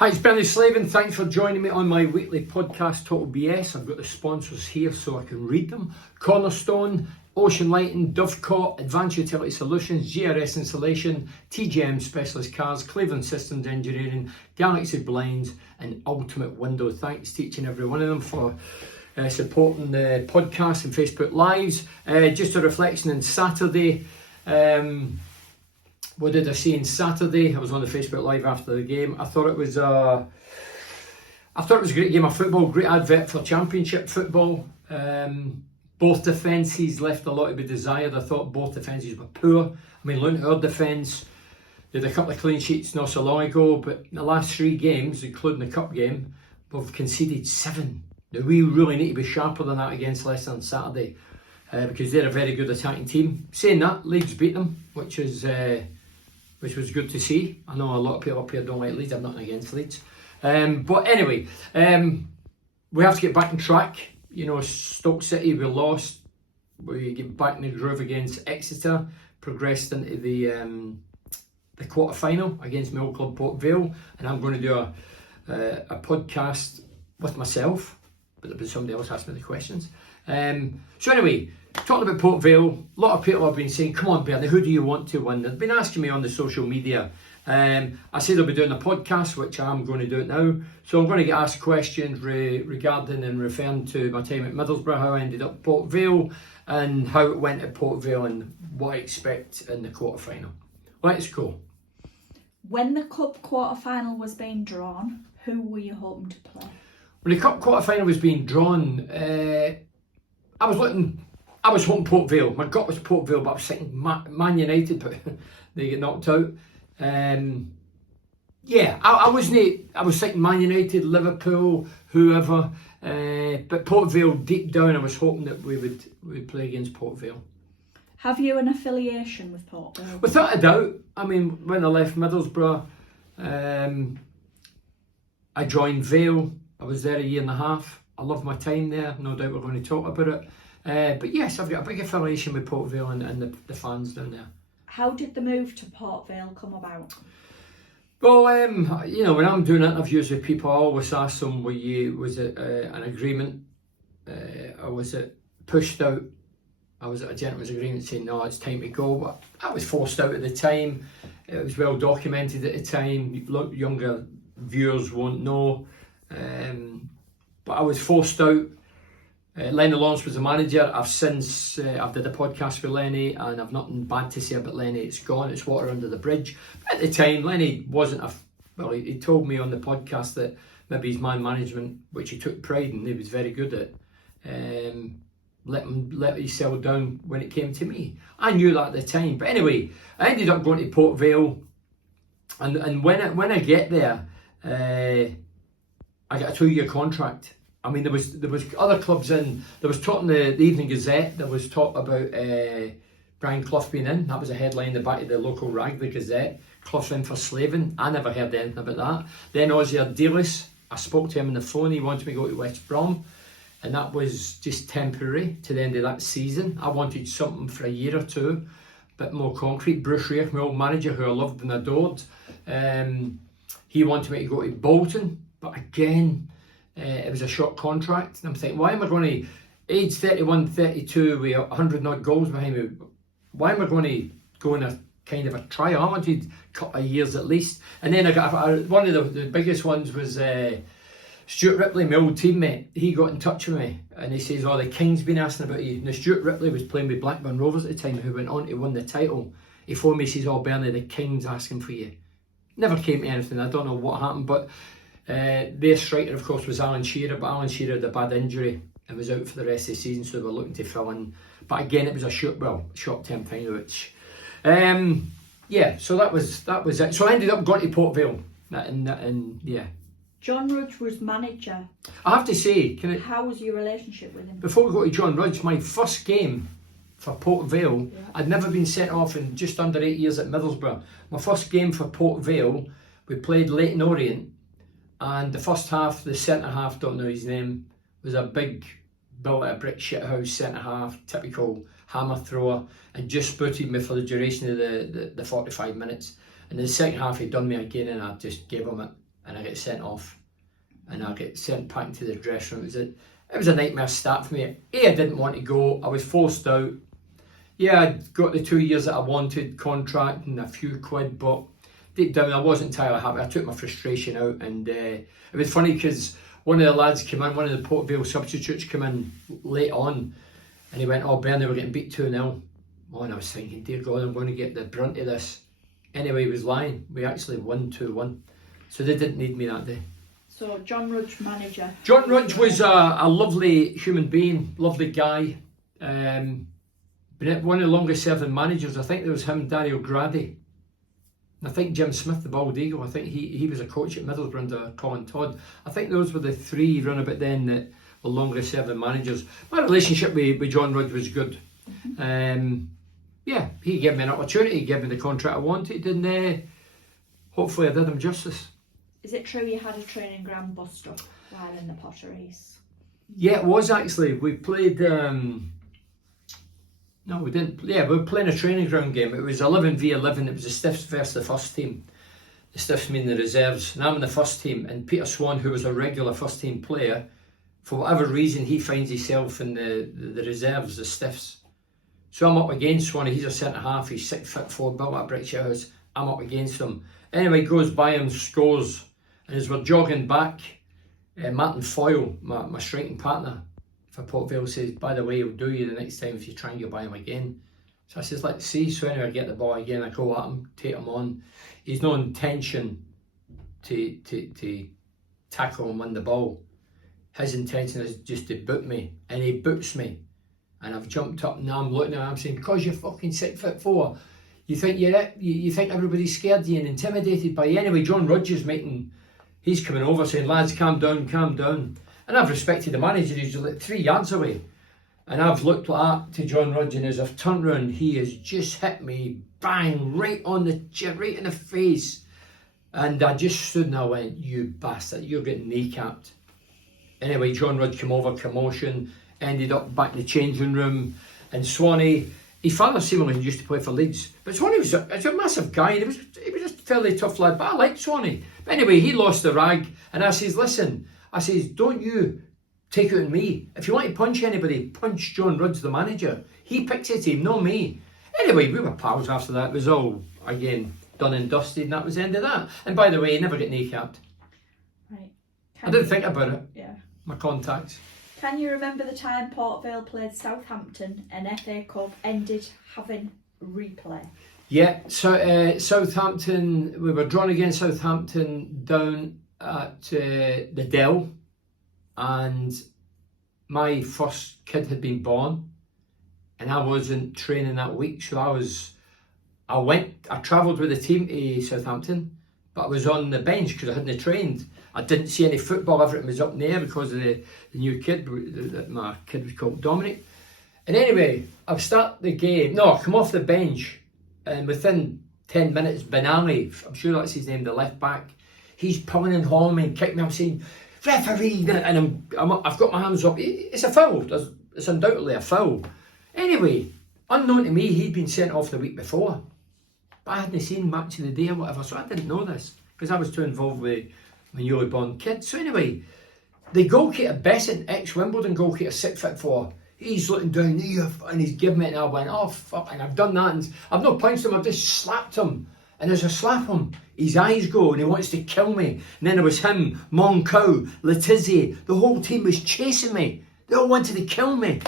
Hi, it's Bernie Slavin. Thanks for joining me on my weekly podcast, Total BS. I've got the sponsors here so I can read them. Cornerstone, Ocean Lighting, Dovecot, Advanced Utility Solutions, GRS Insulation, TGM Specialist Cars, Cleveland Systems Engineering, Galaxy Blinds and Ultimate Window. Thanks to each and every one of them for supporting the podcast and Facebook Lives. Just a reflection on Saturday. What did I see on Saturday? I was on the Facebook Live after the game. I thought it was a great game of football, great advert for Championship football. Both defences left a lot to be desired. I thought both defences were poor. I mean, look at our defence. They had a couple of clean sheets not so long ago, but in the last 3 games, including the cup game, we've conceded 7. Now, we really need to be sharper than that against Leicester on Saturday because they're a very good attacking team. Saying that, Leeds beat them, which was good to see. I know a lot of people up here don't like Leeds. I'm nothing against Leeds. But anyway, we have to get back on track. You know, Stoke City, we lost. We get back in the groove against Exeter, progressed into the quarter-final against my old club, Port Vale. And I'm going to do a podcast with myself, but there'll be somebody else asking me the questions. So anyway, talking about Port Vale, a lot of people have been saying, come on Bernie, who do you want to win? They've been asking me on the social media. I said I'll be doing a podcast, which I'm going to do it now. So I'm going to get asked questions regarding and referring to my time at Middlesbrough, how I ended up at Port Vale and how it went at Port Vale and what I expect in the quarter-final. Let's go. When the cup quarter-final was being drawn, who were you hoping to play? When the cup quarter-final was being drawn, I was hoping Port Vale. My gut was Port Vale, but I was thinking Man United, but they get knocked out. I was thinking Man United, Liverpool, whoever. But Port Vale, deep down, I was hoping that we would play against Port Vale. Have you an affiliation with Port Vale? Without a doubt. I mean, when I left Middlesbrough, I joined Vale. I was there a year and a half. I loved my time there. No doubt we're going to talk about it. But yes, I've got a big affiliation with Port Vale and the fans down there. How did the move to Port Vale come about? Well, you know, when I'm doing interviews with people, I always ask them, was it an agreement or was it pushed out? I was at a gentleman's agreement saying, no, it's time to go. But I was forced out at the time. It was well documented at the time. Younger viewers won't know. But I was forced out. Lenny Lawrence was the manager. I've since I've did a podcast with Lenny and I've nothing bad to say about Lenny. It's gone, it's water under the bridge. But at the time, Lenny wasn't he told me on the podcast that maybe his man management, which he took pride in, he was very good at, let himself down when it came to me. I knew that at the time. But anyway, I ended up going to Port Vale and when I get there, I got a 2-year contract. I mean, there was other clubs in. There was talk in the Evening Gazette. There was talk about Brian Clough being in. That was a headline in the back of the local rag, the Gazette. Clough's in for slaving. I never heard anything about that. Then Ozzy Ardiles, I spoke to him on the phone. He wanted me to go to West Brom, and that was just temporary to the end of that season. I wanted something for a year or two, a bit more concrete. Bruce Rake, my old manager, who I loved and adored, he wanted me to go to Bolton, but again, it was a short contract, and I'm thinking, why am I going to, age 31, 32, with 100 odd goals behind me, why am I going to go in a kind of a trial? I wanted a couple of years at least. And then I got one of the biggest ones was Stuart Ripley, my old teammate. He got in touch with me and he says, the King's been asking about you. Now Stuart Ripley was playing with Blackburn Rovers at the time, who went on to win the title. He phoned me, he says, Bernie, the King's asking for you. Never came to anything. I don't know what happened, but their striker, of course, was Alan Shearer, but Alan Shearer had a bad injury and was out for the rest of the season, so they were looking to fill in. But again, it was a short-term thing, which, so that was it. So I ended up going to Port Vale, and yeah. John Rudge was manager. I have to say, how was your relationship with him? Before we go to John Rudge, my first game for Port Vale, I'd never been sent off in just under 8 years at Middlesbrough. My first game for Port Vale, we played Leyton Orient. And the first half, the centre-half, don't know his name, was a big, built at a brick shit house centre-half, typical hammer thrower, and just booted me for the duration of the 45 minutes. And in the second half, he'd done me again, and I just gave him it. and I get sent off, and I get sent back to the dressing room. It was a nightmare start for me. I didn't want to go. I was forced out. Yeah, I got the 2 years that I wanted, contract and a few quid, but deep down I wasn't entirely happy. I took my frustration out, and it was funny because one of the lads came in, one of the Port Vale substitutes came in late on, and he went, "Oh, Bernie, we're getting beat 2-0. Oh, and I was thinking, dear God, I'm going to get the brunt of this. Anyway, he was lying. We actually won 2-1. So they didn't need me that day. So John Rudge, manager. John Rudge was a lovely human being, lovely guy. One of the longest serving managers. I think there was him, Dario Grady. And I think Jim Smith, the Bald Eagle, I think he was a coach at Middlesbrough under Colin Todd. I think those were the three run about then that were longest serving managers. My relationship with John Rudge was good. Yeah, he gave me an opportunity, he gave me the contract I wanted, and hopefully I did him justice. Is it true you had a training ground bust up while in the Potteries? Yeah, it was actually. We played... No, we didn't. Yeah, we were playing a training ground game. It was 11v11. It was the Stiffs versus the first team. The Stiffs mean the reserves. And I'm in the first team. And Peter Swan, who was a regular first team player, for whatever reason, he finds himself in the reserves, the Stiffs. So I'm up against Swanee. He's a centre half. He's 6'4", built at British House. I'm up against him. Anyway, goes by him, scores. And as we're jogging back, Martin Foyle, my striking partner for Port Vale, says, "By the way, he'll do you the next time if you try and go by him again." So I says, "Let's see." So anyway, I get the ball again. I go at him, take him on. He's no intention to tackle and win the ball. His intention is just to boot me, and he boots me. And I've jumped up and now I'm looking at him, I'm saying, "Because you're fucking 6'4", you think you're it? You think everybody's scared of you and intimidated by you?" Anyway, John Rudge is he's coming over saying, "Lads, calm down, calm down." And I've respected the manager, he's like 3 yards away. And I've looked like that to John Rudge, and as I've turned round, he has just hit me, bang, right in the face. And I just stood and I went, "You bastard, you're getting kneecapped." Anyway, John Rudge came over, commotion, ended up back in the changing room. And Swanee, his father seemingly used to play for Leeds, but Swanee was a massive guy, and he was just a fairly tough lad, but I liked Swanee. But anyway, he lost the rag, and I says, "Listen," I says, "don't you take it on me. If you want to punch anybody, punch John Rudge, the manager. He picks it to him, not me." Anyway, we were pals after that. It was all, again, done and dusted, and that was the end of that. And by the way, he never got kneecapped. Right. I didn't think about it. Yeah. My contacts. Can you remember the time Port Vale played Southampton and FA Cup ended having replay? Yeah, so Southampton, we were drawn against Southampton down at the Dell, and my first kid had been born, and I wasn't training that week, so I travelled with the team to Southampton, but I was on the bench because I hadn't trained. I didn't see any football, everything was up in the air because of the new kid, my kid was called Dominic. And anyway, I come off the bench, and within 10 minutes, Benali, I'm sure that's his name, the left back, he's pulling and hauling and kicking me. I'm saying, "Referee," and I've got my hands up. It's a foul. It's undoubtedly a foul. Anyway, unknown to me, he'd been sent off the week before, but I hadn't seen match of the day or whatever, so I didn't know this because I was too involved with my newly born kid. So anyway, the goalkeeper, Besson, ex-Wimbledon goalkeeper, 6'4", he's looking down here and he's giving me it, and I went, "Oh fuck," and I've done that, and I've not punched him, I've just slapped him. And as I slap him, his eyes go and he wants to kill me. And then there was him, Moncow, Letizia, the whole team was chasing me. They all wanted to kill me.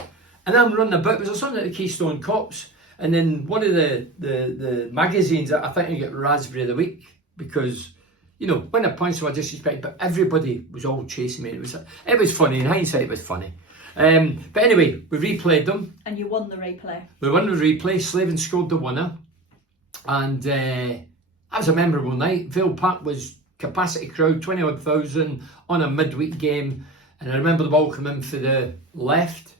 And I'm running about. It was something like the Keystone Cops. And then one of the magazines, I think I get Raspberry of the Week, because, you know, when I punched him, I disrespected, but everybody was all chasing me. It was funny. In hindsight, it was funny. But anyway, we replayed them. And you won the replay. We won the replay. Slaven scored the winner. And that was a memorable night. Vale Park was capacity crowd, 20 odd thousand on a midweek game. And I remember the ball came in for the left,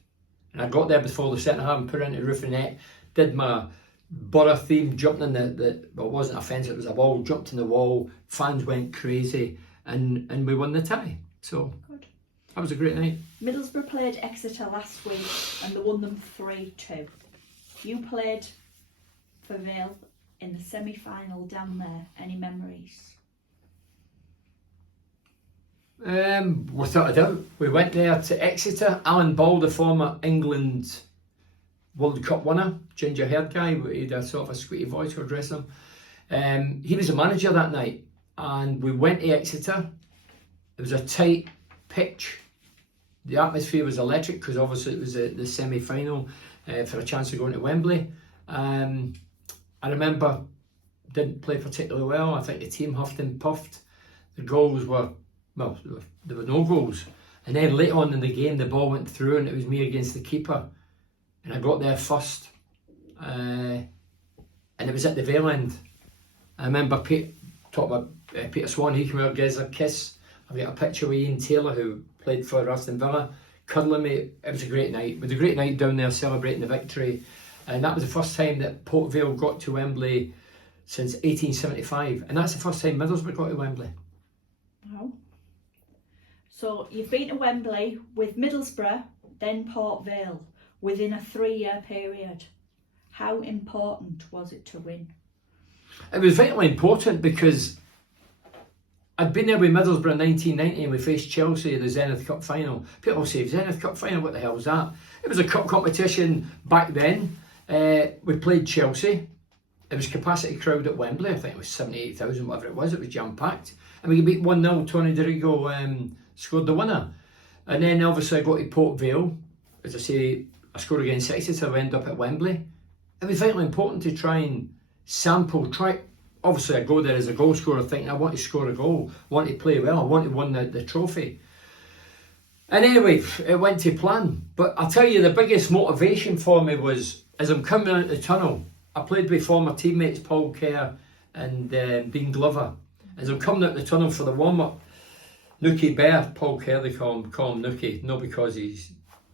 and I got there before the centre half and put it into the roof of the net. Did my Borough theme, jumping in well, it wasn't a fence, it was a wall, jumped in the wall, fans went crazy, and we won the tie. So good. That was a great night. Middlesbrough played Exeter last week and they won them 3-2. You played for Vale in the semi-final down there. Any memories? Without a doubt. We went there to Exeter. Alan Ball, the former England World Cup winner, ginger haired guy, he had a sort of a squeaky voice for dressing him. He was the manager that night, and we went to Exeter. It was a tight pitch. The atmosphere was electric because obviously it was the semi-final for a chance of going to Wembley. I remember didn't play particularly well. I think the team huffed and puffed. The goals were, well, there were no goals. And then late on in the game, the ball went through and it was me against the keeper. And I got there first. And it was at the Vale end. I remember talking about Peter Swan, he came out and gave us a kiss. I've got a picture with Ian Taylor, who played for Aston Villa, cuddling me. It was a great night. It was a great night down there celebrating the victory. And that was the first time that Port Vale got to Wembley since 1875. And that's the first time Middlesbrough got to Wembley. Wow. So you've been to Wembley with Middlesbrough, then Port Vale, within a 3-year period. How important was it to win? It was vitally important because I'd been there with Middlesbrough in 1990 and we faced Chelsea in the Zenith Cup final. People say, Zenith Cup final, what the hell was that? It was a cup competition back then. We played Chelsea. It was capacity crowd at Wembley. I think it was 78,000, whatever it was. It was jam-packed. And we beat 1-0. Tony Dorigo scored the winner. And then obviously I got to Port Vale. As I say, I scored against Exeter. I ended up at Wembley. It was vitally important to try and sample, obviously I go there as a goal scorer thinking I want to score a goal, want to play well, I want to win the trophy. And anyway, it went to plan. But I'll tell you, the biggest motivation for me was, as I'm coming out the tunnel, I played with former teammates Paul Kerr and Dean Glover. As I'm coming out the tunnel for the warm-up, Nookie Bear, Paul Kerr, they call him Nookie, not because he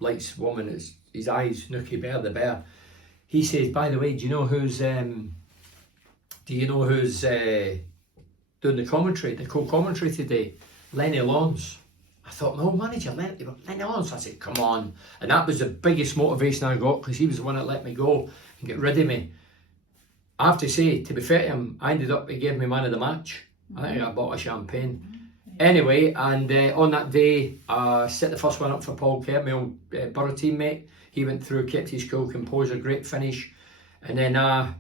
likes women, it's his eyes, Nookie Bear, the bear. He says, by the way, do you know who's doing the commentary, the co-commentary today? Lenny Lawrence. I thought, no, manager, Lenny Lawrence. I said, come on. And that was the biggest motivation I got because he was the one that let me go and get rid of me. I have to say, to be fair to him, I ended up, he gave me man of the match. I think I got a bottle of champagne. Anyway, and on that day, I set the first one up for Paul Kerr, my old Borough teammate. He went through, kept his cool composure, great finish. And then I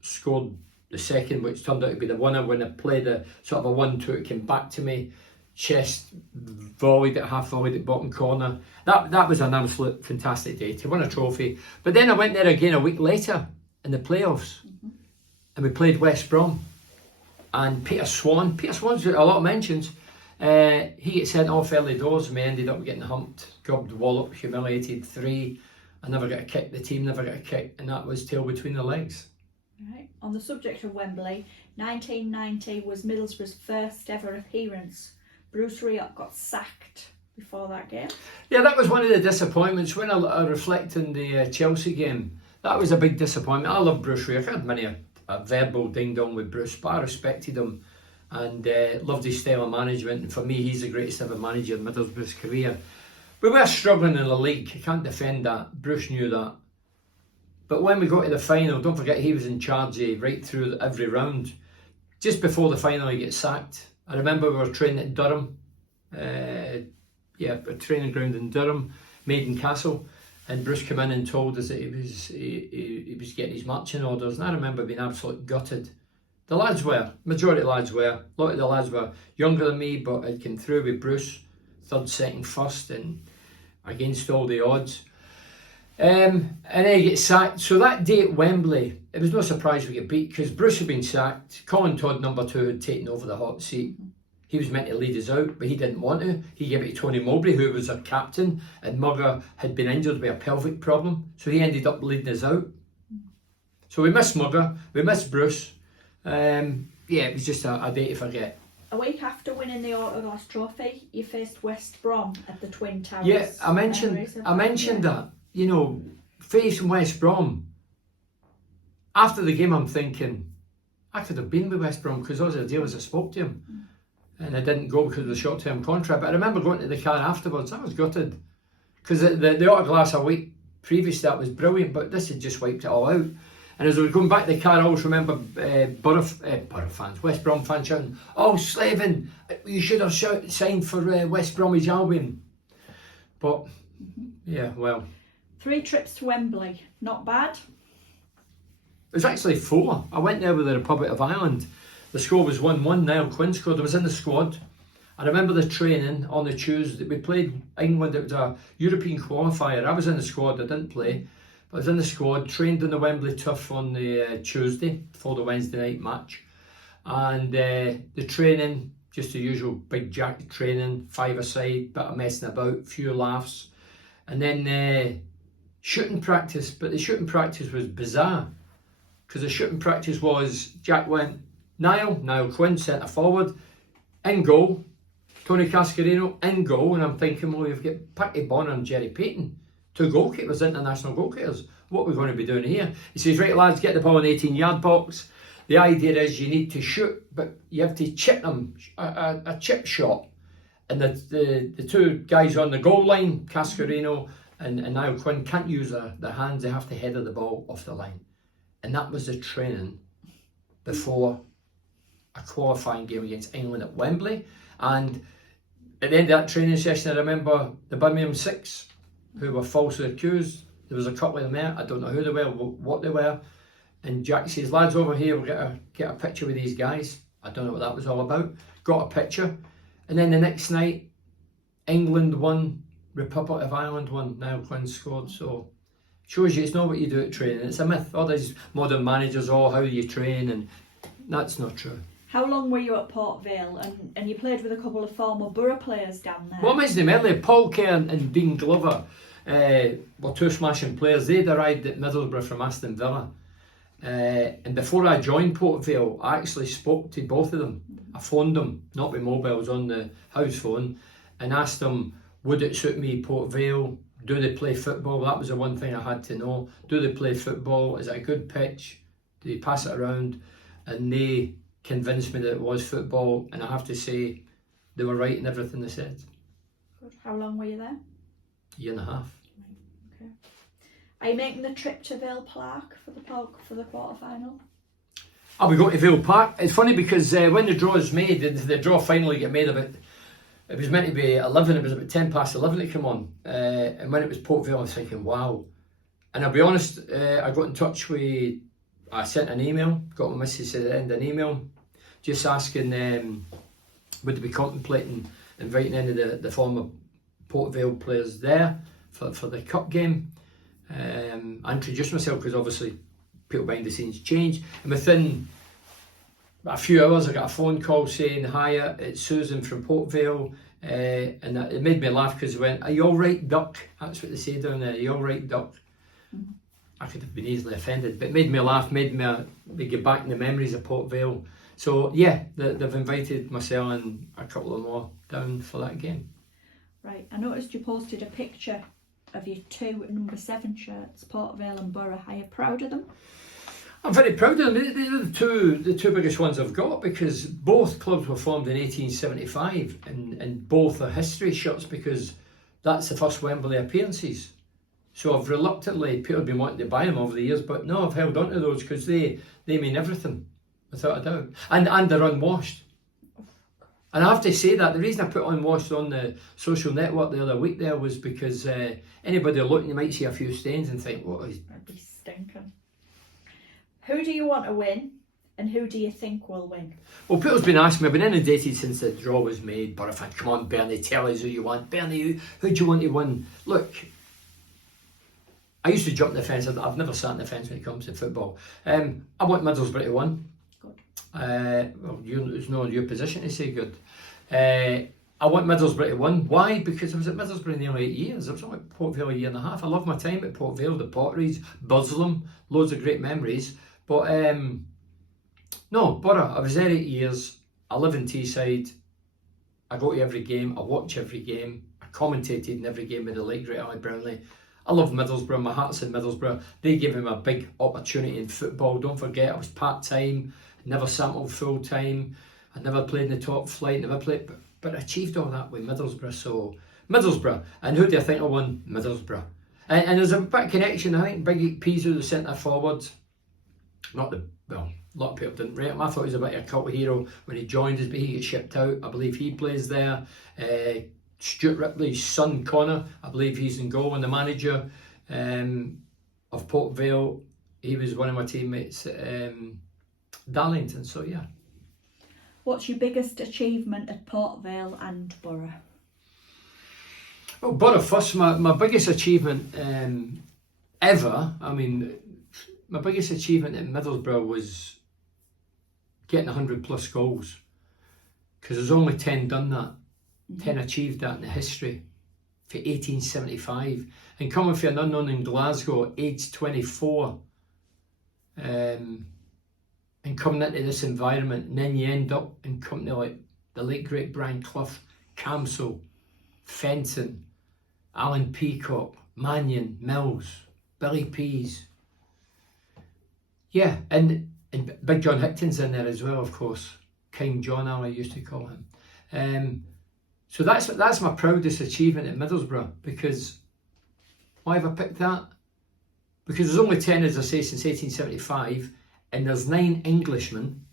scored the second, which turned out to be the winner. When I played a sort of a 1-2, it came back to me. Chest volleyed it, half volleyed at bottom corner. That was an absolute fantastic day to win a trophy. But then I went there again a week later in the playoffs. And we played West Brom. And Peter Swan's got a lot of mentions. He gets sent off early doors and we ended up getting humped, gubbed, walloped, humiliated 3. I never got a kick, the team never got a kick, and that was tail between the legs. Right. On the subject of Wembley, 1990 was Middlesbrough's first ever appearance. Bruce Rioch got sacked before that game. Yeah, that was one of the disappointments. When I reflect on the Chelsea game, that was a big disappointment. I love Bruce Rioch. I had many a verbal ding-dong with Bruce, but I respected him and loved his style of management. And for me, he's the greatest ever manager in Middlesbrough's career. We were struggling in the league. I can't defend that. Bruce knew that. But when we got to the final, don't forget he was in charge right through every round. Just before the final, he gets sacked. I remember we were training at Durham. A training ground in Durham, Maiden Castle. And Bruce came in and told us that he was getting his marching orders. And I remember being absolutely gutted. The lads were, majority of the lads were. A lot of the lads were younger than me, but I came through with Bruce, 3rd, 2nd, 1st, and against all the odds. And then he gets sacked. So that day at Wembley, it was no surprise we get beat because Bruce had been sacked. Colin Todd, number 2, had taken over the hot seat. He was meant to lead us out, but he didn't want to. He gave it to Tony Mowbray, who was our captain, and Mugger had been injured with a pelvic problem, so he ended up leading us out. So we missed Mugger, we missed Bruce. It was just a day to forget. A week after winning the Autoglass Trophy, you faced West Brom at the Twin Towers. Yeah, I mentioned that. You know, facing West Brom. After the game, I'm thinking, I could have been with West Brom because all the deal was I spoke to him. And I didn't go because of the short-term contract. But I remember going to the car afterwards. I was gutted. Because the Autoglass a week previous to that was brilliant, but this had just wiped it all out. And as we were going back to the car, I always remember Borough fans, West Brom fans shouting, "Oh, Slavin, you should have signed for West Bromwich Albion." But, yeah, well. 3 trips to Wembley, not bad. It was actually 4. I went there with the Republic of Ireland. The score was 1-1. Niall Quinn scored. I was in the squad. I remember the training on the Tuesday. We played England. It was a European qualifier. I was in the squad. I didn't play. But I was in the squad, trained in the Wembley turf on the Tuesday for the Wednesday night match. And the training, just the usual big jack training, 5-a-side, bit of messing about, few laughs. And then shooting practice. But the shooting practice was bizarre. Because the shooting practice was, Jack went, Niall Quinn, centre forward, in goal, Tony Cascarino, in goal, and I'm thinking, well, you've got Packy Bonner and Jerry Payton, 2 goalkeepers, international goalkeepers. What are we going to be doing here? He says, right lads, get the ball in the 18-yard box. The idea is you need to shoot, but you have to chip them, a chip shot. And the 2 guys on the goal line, Cascarino and Niall Quinn, can't use their hands, they have to header the ball off the line. And that was the training before a qualifying game against England at Wembley. And at the end of that training session, I remember the Birmingham 6, who were falsely accused. There was a couple of them there. I don't know who they were, what they were. And Jack says, lads, over here, we'll get a picture with these guys. I don't know what that was all about. Got a picture. And then the next night, England won, Republic of Ireland won. Niall Quinn scored. So shows you it's not what you do at training. It's a myth. All these modern managers, how you train, and that's not true. How long were you at Port Vale? And you played with a couple of former Borough players down there. Well, I mentioned them earlier. Paul Kerr and Dean Glover were 2 smashing players. They'd arrived at Middlesbrough from Aston Villa. And before I joined Port Vale, I actually spoke to both of them. I phoned them, not with mobiles, on the house phone, and asked them, would it suit me, Port Vale? Do they play football? That was the one thing I had to know. Do they play football? Is it a good pitch? Do they pass it around? And they convinced me that it was football, and I have to say they were right in everything they said. Good. How long were you there? 1.5 years. Okay. Are you making the trip to Vale Park for the quarter final? I'll be going to Vale Park. It's funny because when the draw is made, the draw finally get made about, it was meant to be 11, it was about 11:10 to come on. And when it was Port Vale, I was thinking, wow. And I'll be honest, I got in touch with, I sent an email, got my message at the end of an email, just asking would they be contemplating inviting any of the former Port Vale players there for the cup game. I introduced myself because obviously people behind the scenes change, and within a few hours I got a phone call saying, "Hiya, it's Susan from Port Vale," and it made me laugh because they went, "Are you all right, Duck?" That's what they say down there. "Are you all right, Duck?" Mm-hmm. I could have been easily offended, but it made me laugh, made me get back in the memories of Port Vale. So yeah, they've invited myself and a couple of more down for that game. Right, I noticed you posted a picture of your 2 number 7 shirts, Port Vale and Borough. Are you proud of them? I'm very proud of them. They're the two biggest ones I've got, because both clubs were formed in 1875, and both are history shirts because that's the first Wembley appearances. So I've reluctantly, people have been wanting to buy them over the years, but no, I've held on to those because they mean everything, without a doubt. And they're unwashed. And I have to say that the reason I put unwashed on the social network the other week there was because anybody looking, you might see a few stains and think, what is... That'd be stinking. Who do you want to win, and who do you think will win? Well, people's been asking me, I've been inundated since the draw was made. But if I come on, Bernie, tell us who you want. Bernie, who do you want to win? Look, I used to jump the fence. I've never sat on the fence when it comes to football. I want Middlesbrough to win. Good. Well, it's not your position to say good. I want Middlesbrough to win. Why? Because I was at Middlesbrough nearly 8 years. I was at Port Vale 1.5 years. I love my time at Port Vale, the potteries, Burslem, loads of great memories. But no, Borough, I was there 8 years. I live in Teesside. I go to every game. I watch every game. I commentated in every game with the late great Ali Brownlee. I love Middlesbrough. My heart's in Middlesbrough. They gave him a big opportunity in football. Don't forget, I was part-time, never sampled full-time. I never played in the top flight, never played, but I achieved all that with Middlesbrough. So, Middlesbrough. And who do I think I won? Middlesbrough. And there's a bit of connection. I think Big Pizzo, the centre forward, not the, well, a lot of people didn't rate him. I thought he was a bit of a cult hero when he joined us, but he gets shipped out. I believe he plays there. Stuart Ripley's son Connor, I believe he's in goal, and the manager of Port Vale, he was one of my teammates at Darlington, so yeah. What's your biggest achievement at Port Vale and Borough? Well, Borough first, my biggest achievement ever, I mean, my biggest achievement at Middlesbrough was getting 100 plus goals, because there's only 10 done that. 10 achieved that in the history for 1875, and coming from an unknown in Glasgow, aged 24, and coming into this environment, and then you end up in company like the late great Brian Clough, Camsell, Fenton, Alan Peacock, Mannion, Mills, Billy Pease, yeah, and Big John Hickton's in there as well, of course. King John, I used to call him. So that's my proudest achievement at Middlesbrough. Because why have I picked that? Because there's only 10, as I say, since 1875, and there's 9 Englishmen.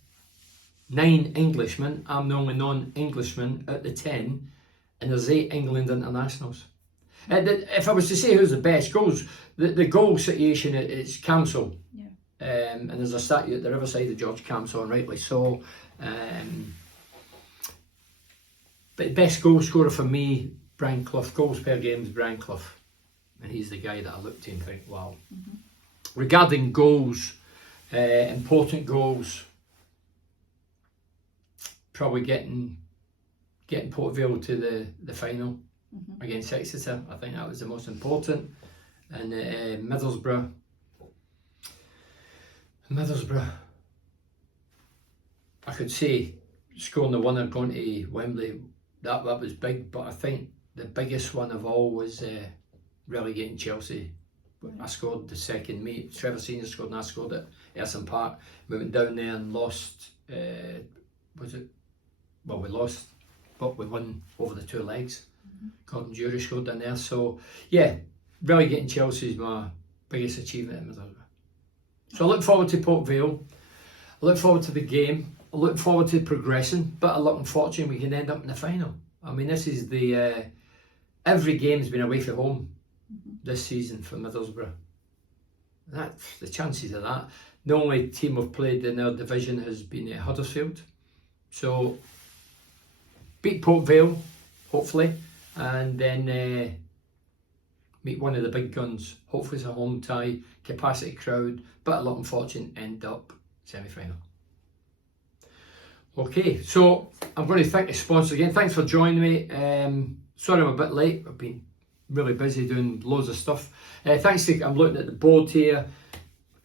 9 Englishmen. I'm the only non-Englishman at the 10, and there's 8 England internationals. And if I was to say who's the best goals, the goal situation is Camsell. Yeah. And there's a statue at the riverside of George Camsell, and rightly so. But best goal scorer for me, Brian Clough. Goals per game is Brian Clough. And he's the guy that I look to and think, wow. Regarding goals, important goals, probably getting Port Vale to the final against Exeter. I think that was the most important. And Middlesbrough, I could say scoring the winner going to Wembley, that was big, but I think the biggest one of all was relegating Chelsea. I scored the second, Trevor Senior scored and I scored at Ayresome Park. We went down there and lost, we lost, but we won over the 2 legs. Gordon Jury scored down there, so yeah, relegating Chelsea is my biggest achievement in Middlesbrough. So I look forward to Port Vale, I look forward to the game, I look forward to progressing, but I look unfortunate we can end up in the final. I mean, this is the every game's been away from home this season for Middlesbrough. The chances of that. The only team we've played in our division has been Huddersfield. So beat Port Vale, hopefully, and then meet one of the big guns. Hopefully it's a home tie, capacity crowd, but a lot unfortunate, end up semi-final. Okay, so I'm going to thank the sponsor again. Thanks for joining me. Sorry I'm a bit late. I've been really busy doing loads of stuff. Thanks to, I'm looking at the board here.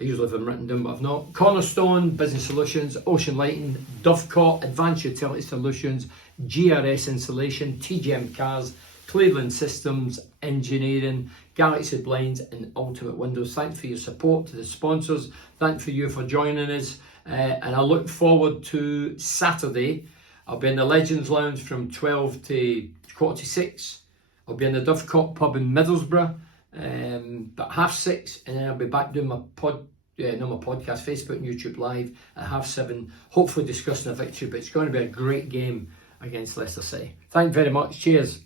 I usually have them written down, but I've not. Cornerstone Business Solutions, Ocean Lighting, Dovecot Advanced Utility Solutions, GRS Insulation, TGM Cars, Cleveland Systems Engineering, Galaxy Blinds and Ultimate Windows. Thanks for your support to the sponsors. Thanks for you for joining us. And I look forward to Saturday. I'll be in the Legends Lounge from 12 to 6. I'll be in the Dovecot pub in Middlesbrough, about 6:30, and then I'll be back doing my podcast, Facebook and YouTube Live at 7:30, hopefully discussing a victory, but it's going to be a great game against Leicester City. Thank you very much. Cheers.